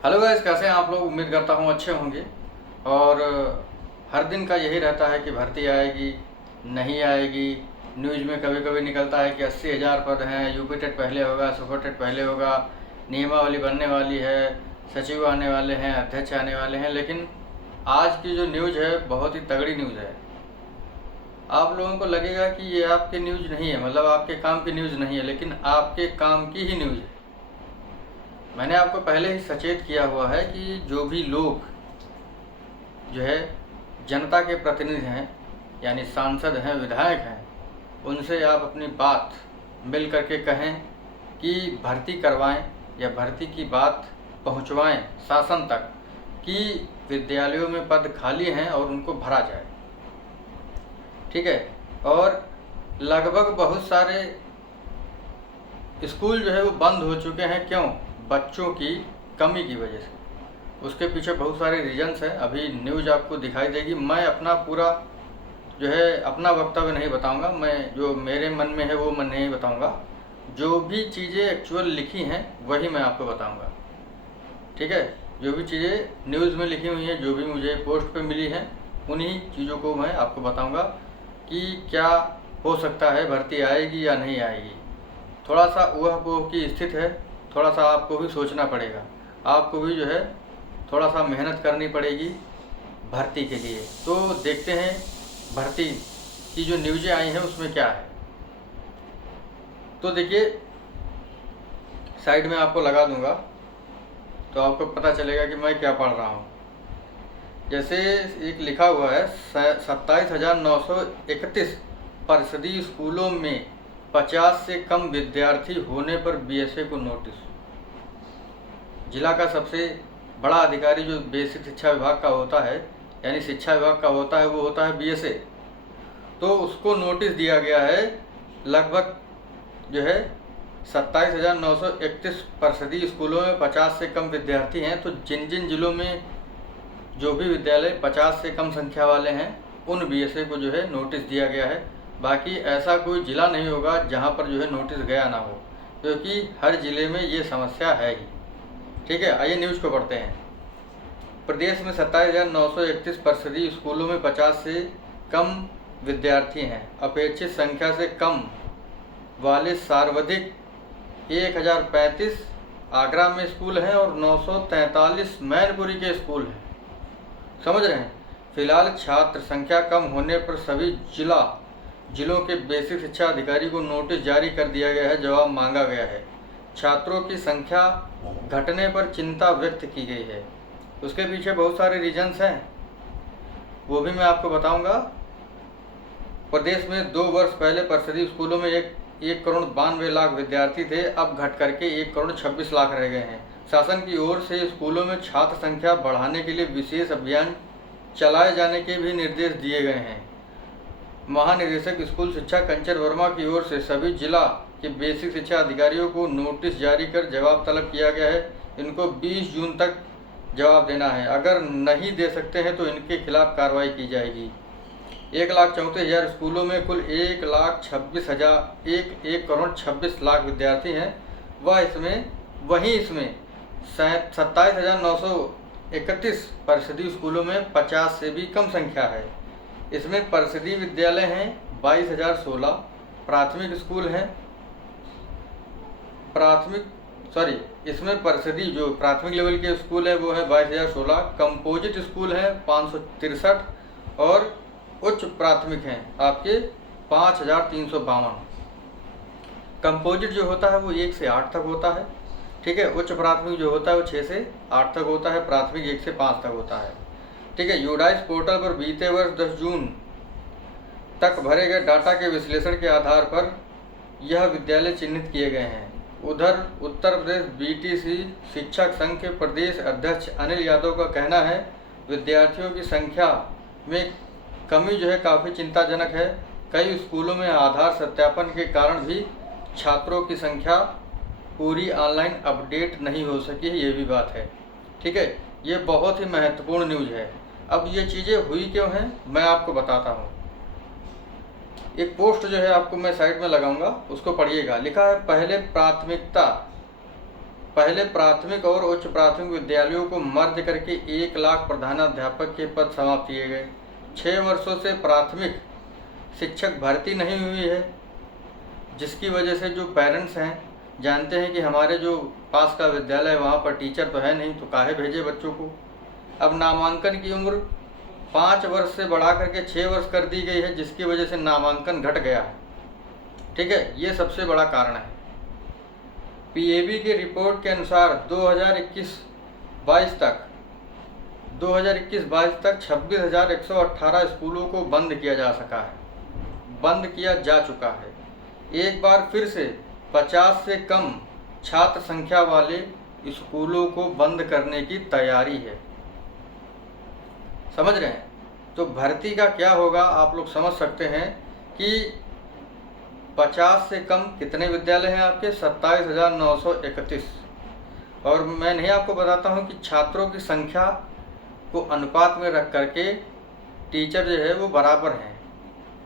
Hello guys, कैसे हैं आप लोग। उम्मीद करता हूँ अच्छे होंगे। और हर दिन का यही रहता है कि भर्ती आएगी नहीं आएगी। न्यूज़ में कभी कभी निकलता है कि 80,000 पद हैं, यूपी टेट पहले होगा, सुपर टेट पहले होगा, नियमावली बनने वाली है, सचिव आने वाले हैं, अध्यक्ष आने वाले हैं। लेकिन आज की जो न्यूज़ है बहुत ही तगड़ी न्यूज़ है। आप लोगों को लगेगा कि ये आपके न्यूज़ नहीं है, मतलब आपके काम की न्यूज़ नहीं है, लेकिन आपके काम की ही न्यूज़ है। मैंने आपको पहले ही सचेत किया हुआ है कि जो भी लोग जो है जनता के प्रतिनिधि हैं, यानी सांसद हैं, विधायक हैं, उनसे आप अपनी बात मिल करके कहें कि भर्ती करवाएं या भर्ती की बात पहुंचवाएं शासन तक कि विद्यालयों में पद खाली हैं और उनको भरा जाए। ठीक है। और लगभग बहुत सारे स्कूल जो है वो बंद हो चुके हैं। क्यों? बच्चों की कमी की वजह से। उसके पीछे बहुत सारे रीजंस हैं, अभी न्यूज़ आपको दिखाई देगी। मैं अपना पूरा जो है अपना वक्तव्य नहीं बताऊंगा, मैं जो मेरे मन में है वो मैं नहीं बताऊंगा। जो भी चीज़ें एक्चुअल लिखी हैं वही मैं आपको बताऊंगा। ठीक है। जो भी चीज़ें न्यूज़ में लिखी हुई हैं, जो भी मुझे पोस्ट पे मिली हैं, उन्हीं चीज़ों को मैं आपको बताऊंगा कि क्या हो सकता है, भर्ती आएगी या नहीं आएगी। थोड़ा सा वह की स्थिति है, थोड़ा सा आपको भी सोचना पड़ेगा, आपको भी जो है थोड़ा सा मेहनत करनी पड़ेगी भर्ती के लिए। तो देखते हैं भर्ती की जो न्यूज़ें आई हैं उसमें क्या है। तो देखिए, साइड में आपको लगा दूंगा तो आपको पता चलेगा कि मैं क्या पढ़ रहा हूँ। जैसे एक लिखा हुआ है 27,931 परिषदीय स्कूलों में 50 से कम विद्यार्थी होने पर बीएसए को नोटिस। जिला का सबसे बड़ा अधिकारी जो बेसिक शिक्षा विभाग का होता है, यानी शिक्षा विभाग का होता है, वो होता है बीएसए। तो उसको नोटिस दिया गया है। लगभग जो है 27,931 परिषदीय स्कूलों में 50 से कम विद्यार्थी हैं। तो जिन जिन जिलों में जो भी विद्यालय 50 से कम संख्या वाले हैं उन बीएसए को जो है नोटिस दिया गया है। बाकी ऐसा कोई ज़िला नहीं होगा जहां पर जो है नोटिस गया ना हो, क्योंकि हर ज़िले में ये समस्या है ही। ठीक है, आइए न्यूज़ को पढ़ते हैं। प्रदेश में 27,931 परिषदीय स्कूलों में 50 से कम विद्यार्थी हैं। अपेक्षित संख्या से कम वाले सर्वाधिक 1,035 आगरा में स्कूल हैं और 943 मैनपुरी के स्कूल हैं। समझ रहे हैं। फिलहाल छात्र संख्या कम होने पर सभी जिलों के बेसिक शिक्षा अधिकारी को नोटिस जारी कर दिया गया है, जवाब मांगा गया है। छात्रों की संख्या घटने पर चिंता व्यक्त की गई है। उसके पीछे बहुत सारे रीजंस हैं, वो भी मैं आपको बताऊंगा। प्रदेश में 2 वर्ष पहले परिषदीय स्कूलों में 1,92,00,000 विद्यार्थी थे, अब घट करके 1,26,00,000 रह गए हैं। शासन की ओर से स्कूलों में छात्र संख्या बढ़ाने के लिए विशेष अभियान चलाए जाने के भी निर्देश दिए गए हैं। महानिदेशक स्कूल शिक्षा कंचन वर्मा की ओर से सभी जिला के बेसिक शिक्षा अधिकारियों को नोटिस जारी कर जवाब तलब किया गया है। इनको 20 जून तक जवाब देना है। अगर नहीं दे सकते हैं तो इनके खिलाफ कार्रवाई की जाएगी। 1,34,000 स्कूलों में कुल 1,26,000 विद्यार्थी हैं। वहीं इसमें 27,931 परिषदीय स्कूलों में 50 से भी कम संख्या है। इसमें परिषदीय विद्यालय हैं 22,016, प्राथमिक स्कूल हैं इसमें परिषदीय जो प्राथमिक लेवल के स्कूल है वो है 22,016, कंपोजिट स्कूल हैं 563 और उच्च प्राथमिक हैं आपके 5,352। कंपोजिट जो होता है वो 1 से 8 तक होता है। ठीक है। उच्च प्राथमिक जो होता है वो 6 से 8 तक होता है, प्राथमिक 1 से 5 तक होता है। ठीक है। यूडाइस पोर्टल पर बीते वर्ष 10 जून तक भरे गए डाटा के विश्लेषण के आधार पर यह विद्यालय चिन्हित किए गए हैं। उधर उत्तर प्रदेश बीटीसी शिक्षक संघ के प्रदेश अध्यक्ष अनिल यादव का कहना है विद्यार्थियों की संख्या में कमी जो है काफ़ी चिंताजनक है। कई स्कूलों में आधार सत्यापन के कारण भी छात्रों की संख्या पूरी ऑनलाइन अपडेट नहीं हो सकी है, ये भी बात है। ठीक है। ये बहुत ही महत्वपूर्ण न्यूज़ है। अब ये चीज़ें हुई क्यों हैं मैं आपको बताता हूँ। एक पोस्ट जो है आपको मैं साइड में लगाऊंगा, उसको पढ़िएगा। लिखा है पहले प्राथमिक और उच्च प्राथमिक विद्यालयों को मर्ज करके 1 लाख प्रधानाध्यापक के पद समाप्त किए गए। 6 वर्षों से प्राथमिक शिक्षक भर्ती नहीं हुई है, जिसकी वजह से जो पेरेंट्स हैं जानते हैं कि हमारे जो पास का विद्यालय है वहाँ पर टीचर तो है नहीं, तो काहे भेजे बच्चों को। अब नामांकन की उम्र 5 वर्ष से बढ़ा करके 6 वर्ष कर दी गई है, जिसकी वजह से नामांकन घट गया है। ठीक है, ये सबसे बड़ा कारण है। पीएबी की रिपोर्ट के अनुसार 2021-22 तक 26,118 स्कूलों को बंद किया जा चुका है। एक बार फिर से 50 से कम छात्र संख्या वाले स्कूलों को बंद करने की तैयारी है। समझ रहे हैं? तो भर्ती का क्या होगा आप लोग समझ सकते हैं कि 50 से कम कितने विद्यालय हैं आपके? 27,931। और मैं नहीं आपको बताता हूं कि छात्रों की संख्या को अनुपात में रख करके टीचर जो है वो बराबर हैं,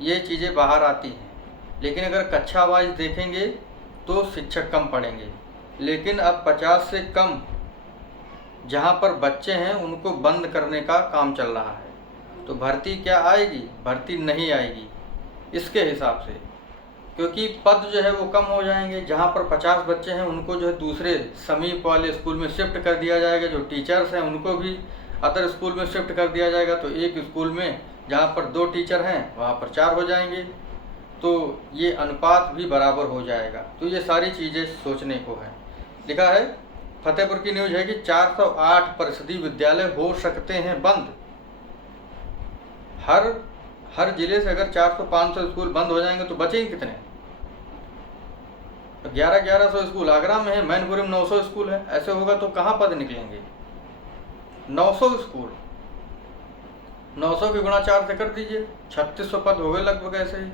ये चीज़ें बाहर आती हैं। लेकिन अगर कक्षा वाइज देखेंगे तो शिक्षक कम पढ़ेंगे। लेकिन अब 50 से कम जहाँ पर बच्चे हैं उनको बंद करने का काम चल रहा है। तो भर्ती क्या आएगी? भर्ती नहीं आएगी इसके हिसाब से, क्योंकि पद जो है वो कम हो जाएंगे। जहाँ पर 50 बच्चे हैं उनको जो है दूसरे समीप वाले स्कूल में शिफ्ट कर दिया जाएगा। जो टीचर्स हैं उनको भी अदर स्कूल में शिफ्ट कर दिया जाएगा। तो एक स्कूल में जहाँ पर 2 टीचर हैं वहाँ पर 4 हो जाएंगे, तो ये अनुपात भी बराबर हो जाएगा। तो ये सारी चीज़ें सोचने को है। लिखा है फतेहपुर की न्यूज़ है कि 408 परिषदीय विद्यालय हो सकते हैं बंद। हर जिले से अगर 400-500 स्कूल बंद हो जाएंगे तो बचेंगे कितने? 1100 स्कूल आगरा में है, मैनपुरी में 900 स्कूल है। ऐसे होगा तो कहाँ पद निकलेंगे? 900 स्कूल, 900 की गुणा 4 से कर दीजिए, 3600 पद हो गए लगभग। ऐसे ही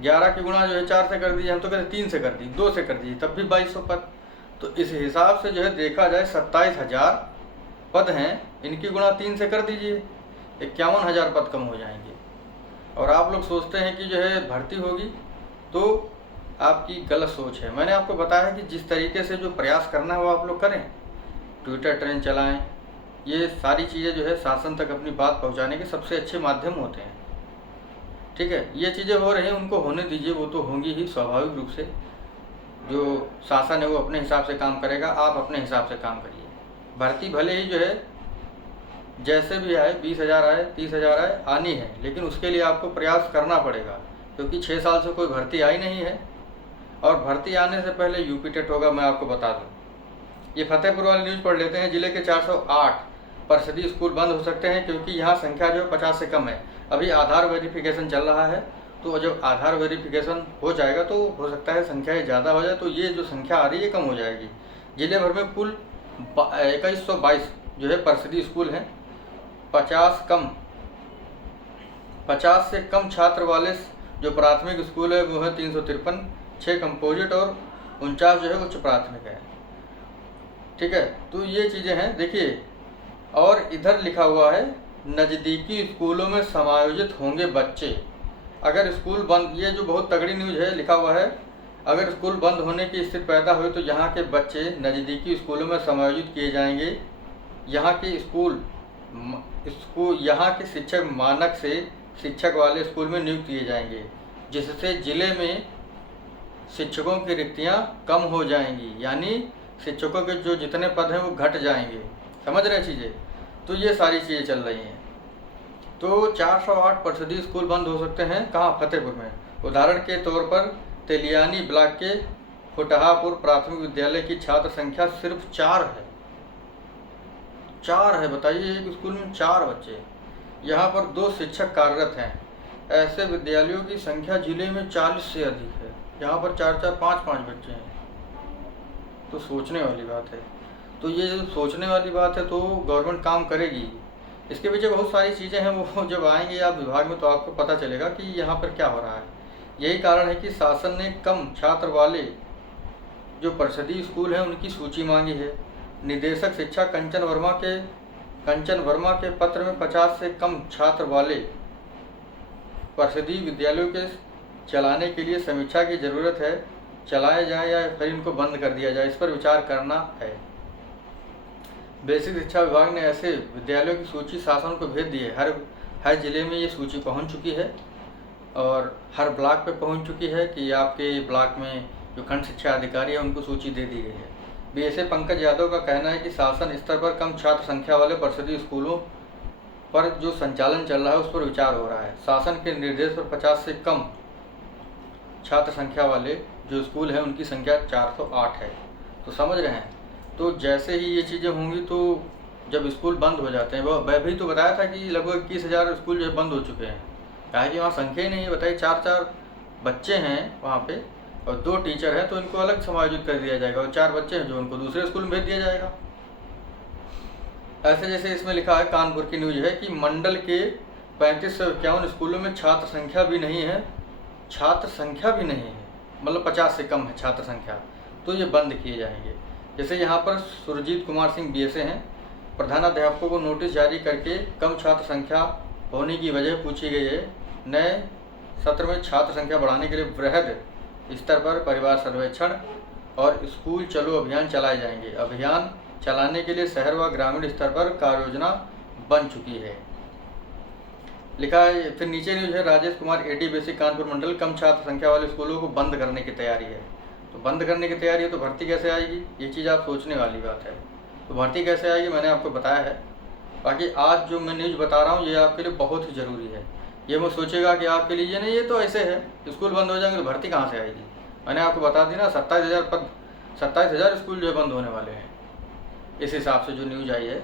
11 की गुणा जो है 4 से कर दीजिए, हम तो कहते 3 से कर दीजिए, 2 से कर दीजिए, तब भी 2200 पद। तो इस हिसाब से जो है देखा जाए 27,000 पद हैं, इनकी गुणा 3 से कर दीजिए, 51,000 पद कम हो जाएंगे। और आप लोग सोचते हैं कि जो है भर्ती होगी, तो आपकी गलत सोच है। मैंने आपको बताया कि जिस तरीके से जो प्रयास करना है वो आप लोग करें, ट्विटर ट्रेंड चलाएं, ये सारी चीज़ें जो है शासन तक अपनी बात पहुंचाने के सबसे अच्छे माध्यम होते हैं। ठीक है, ये चीज़ें हो रही हैं, उनको होने दीजिए, वो तो होंगी ही स्वाभाविक रूप से। जो शासन है वो अपने हिसाब से काम करेगा, आप अपने हिसाब से काम करिए। भर्ती भले ही जो है जैसे भी आए, 20,000 आए, 30,000 आए, आनी है, लेकिन उसके लिए आपको प्रयास करना पड़ेगा, क्योंकि 6 साल से कोई भर्ती आई नहीं है। और भर्ती आने से पहले यूपी टेट होगा, मैं आपको बता दूँ। ये फतेहपुर वाली न्यूज़ पढ़ लेते हैं। जिले के 408 परिषदीय स्कूल बंद हो सकते हैं क्योंकि यहाँ संख्या जो है 50 से कम है। अभी आधार वेरिफिकेशन चल रहा है, तो जब आधार वेरिफिकेशन हो जाएगा तो हो सकता है संख्याएँ ज़्यादा हो जाए, तो ये जो संख्या आ रही है कम हो जाएगी। जिले भर में कुल 2122 जो है परिषदीय स्कूल हैं। 50 से कम छात्र वाले जो प्राथमिक स्कूल है वो है 353, 6 कंपोजिट और 49 जो है उच्च प्राथमिक है। ठीक है, तो ये चीज़ें हैं। देखिए, और इधर लिखा हुआ है नज़दीकी स्कूलों में समायोजित होंगे बच्चे। अगर स्कूल बंद, ये जो बहुत तगड़ी न्यूज़ है, लिखा हुआ है अगर स्कूल बंद होने की स्थिति पैदा हुई तो यहाँ के बच्चे नज़दीकी स्कूलों में समायोजित किए जाएंगे। यहाँ के यहाँ के शिक्षक मानक से शिक्षक वाले स्कूल में नियुक्त किए जाएंगे, जिससे ज़िले में शिक्षकों की रिक्तियाँ कम हो जाएंगी, यानी शिक्षकों के जो जितने पद हैं वो घट जाएंगे। समझ रहे चीज़ें? तो ये सारी चीज़ें चल रही हैं। तो 408 परिषदीय स्कूल बंद हो सकते हैं। कहाँ? फतेहपुर में। उदाहरण के तौर पर तेलियानी ब्लॉक के फुटहापुर प्राथमिक विद्यालय की छात्र संख्या सिर्फ 4 है। 4 है, बताइए, एक स्कूल में 4 बच्चे। यहाँ पर 2 शिक्षक कार्यरत हैं। ऐसे विद्यालयों की संख्या जिले में 40 से अधिक है। यहाँ पर 4-4, 5-5 बच्चे हैं। तो सोचने वाली बात है। तो ये जो सोचने वाली बात है तो गवर्नमेंट काम करेगी। इसके पीछे बहुत सारी चीज़ें हैं, वो जब आएंगे आप विभाग में तो आपको पता चलेगा कि यहाँ पर क्या हो रहा है। यही कारण है कि शासन ने कम छात्र वाले जो परिषदीय स्कूल हैं उनकी सूची मांगी है। निदेशक शिक्षा कंचन वर्मा के पत्र में 50 से कम छात्र वाले परिषदीय विद्यालयों के चलाने के लिए समीक्षा की ज़रूरत है। चलाए जाएं या फिर इनको बंद कर दिया जाए, इस पर विचार करना है। बेसिक शिक्षा विभाग ने ऐसे विद्यालयों की सूची शासन को भेज दी है। हर जिले में ये सूची पहुंच चुकी है और हर ब्लॉक पे पहुंच चुकी है कि आपके ब्लॉक में जो खंड शिक्षा अधिकारी है उनको सूची दे दी गई है। बीएसए पंकज यादव का कहना है कि शासन स्तर पर कम छात्र संख्या वाले परिषदीय स्कूलों पर जो संचालन चल रहा है उस पर विचार हो रहा है। शासन के निर्देश पर 50 से कम छात्र संख्या वाले जो स्कूल हैं उनकी संख्या 408 है। तो समझ रहे हैं, तो जैसे ही ये चीज़ें होंगी तो जब स्कूल बंद हो जाते हैं, वह भी तो बताया था कि लगभग 21,000 स्कूल जो बंद हो चुके हैं। कहा कि वहाँ संख्या ही नहीं है, बताइए 4 बच्चे हैं वहाँ पे और 2 टीचर हैं, तो इनको अलग समायोजित कर दिया जाएगा और 4 बच्चे हैं जो उनको दूसरे स्कूल में भेज दिया जाएगा। ऐसे जैसे इसमें लिखा है, कानपुर की न्यूज है कि मंडल के 3551 स्कूलों में छात्र संख्या भी नहीं है, मतलब 50 से कम है छात्र संख्या, तो ये बंद किए जाएंगे। जैसे यहाँ पर सुरजीत कुमार सिंह बीएसए हैं, प्रधानाध्यापकों को नोटिस जारी करके कम छात्र संख्या होने की वजह पूछी गई है। नए सत्र में छात्र संख्या बढ़ाने के लिए वृहद स्तर पर परिवार सर्वेक्षण और स्कूल चलो अभियान चलाए जाएंगे। अभियान चलाने के लिए शहर व ग्रामीण स्तर पर कार्य योजना बन चुकी है। लिखा है फिर नीचे न्यूज है, राजेश कुमार एडी बेसिक कानपुर मंडल, कम छात्र संख्या वाले स्कूलों को बंद करने की तैयारी है। तो बंद करने की तैयारी है तो भर्ती कैसे आएगी, ये चीज़ आप सोचने वाली बात है। तो भर्ती कैसे आएगी मैंने आपको बताया है। बाकी आज जो मैं न्यूज़ बता रहा हूँ ये आपके लिए बहुत ही ज़रूरी है। ये मत सोचेगा कि आपके लिए ये नहीं, ये तो ऐसे है, स्कूल बंद हो जाएंगे तो भर्ती कहाँ से आएगी। मैंने आपको बता दी ना, 27,000 पद, 27,000 स्कूल जो है बंद होने वाले हैं इस हिसाब से जो न्यूज आई है।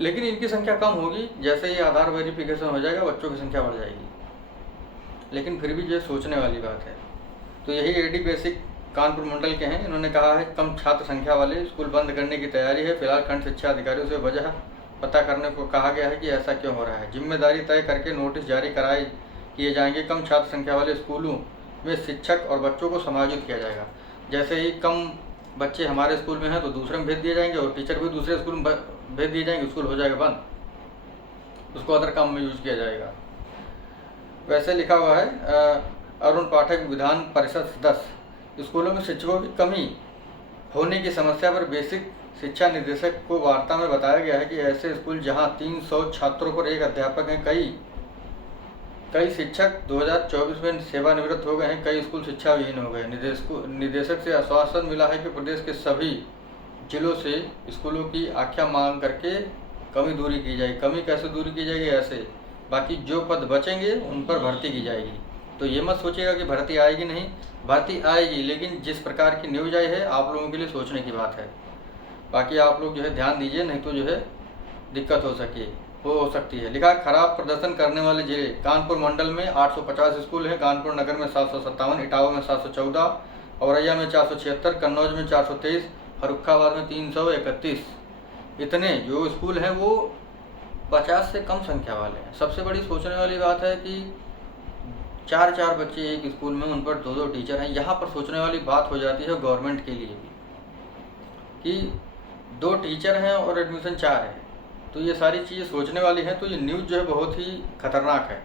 लेकिन इनकी संख्या कम होगी, जैसे ही आधार वेरिफिकेशन हो जाएगा बच्चों की संख्या बढ़ जाएगी, लेकिन फिर भी जो सोचने वाली बात है। तो यही एडी बेसिक कानपुर मंडल के हैं, इन्होंने कहा है कम छात्र संख्या वाले स्कूल बंद करने की तैयारी है। फिलहाल खंड शिक्षा अधिकारियों से वजह पता करने को कहा गया है कि ऐसा क्यों हो रहा है। जिम्मेदारी तय करके नोटिस जारी किए जाएंगे। कम छात्र संख्या वाले स्कूलों में शिक्षक और बच्चों को समायोजित किया जाएगा। जैसे ही कम बच्चे हमारे स्कूल में हैं तो दूसरे में भेज दिए जाएंगे और टीचर भी दूसरे स्कूल में भेज दिए जाएंगे, स्कूल हो जाएगा बंद, उसको अदर काम में यूज किया जाएगा। वैसे लिखा हुआ है अरुण पाठक विधान परिषद सदस्य, स्कूलों में शिक्षकों की कमी होने की समस्या पर बेसिक शिक्षा निदेशक को वार्ता में बताया गया है कि ऐसे स्कूल जहां 300 छात्रों पर एक अध्यापक हैं, कई शिक्षक 2024 में सेवानिवृत्त हो गए हैं, कई स्कूल शिक्षा विहीन हो गए। निदेशक से आश्वासन मिला है कि प्रदेश के सभी जिलों से स्कूलों की आख्या मांग करके कमी दूरी की जाएगी। कमी कैसे दूरी की जाएगी, ऐसे बाकी जो पद बचेंगे उन पर भर्ती की जाएगी। तो ये मत सोचिएगा कि भर्ती आएगी नहीं, भर्ती आएगी, लेकिन जिस प्रकार की न्यूज आई है आप लोगों के लिए सोचने की बात है। बाकी आप लोग जो है ध्यान दीजिए, नहीं तो जो है दिक्कत हो सकती है। लिखा खराब प्रदर्शन करने वाले जिले, कानपुर मंडल में 850 स्कूल हैं, कानपुर नगर में 757, इटावा में 714, औरैया में 476, कन्नौज में 423, फर्रुखाबाद में 331। इतने जो स्कूल हैं वो 50 से कम संख्या वाले हैं। सबसे बड़ी सोचने वाली बात है कि 4 बच्चे एक स्कूल में, उन पर 2 टीचर हैं। यहाँ पर सोचने वाली बात हो जाती है गवर्नमेंट के लिए भी कि 2 टीचर हैं और एडमिशन 4 है। तो ये सारी चीज़ें सोचने वाली हैं। तो ये न्यूज़ जो है बहुत ही खतरनाक है।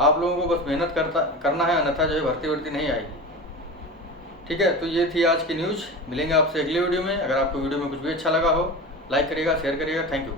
आप लोगों को बस मेहनत करना है, अन्यथा जो है भर्ती नहीं आएगी। ठीक है, तो ये थी आज की न्यूज़। मिलेंगे आपसे अगले वीडियो में। अगर आपको वीडियो में कुछ भी अच्छा लगा हो लाइक करिएगा, शेयर करिएगा। Thank you.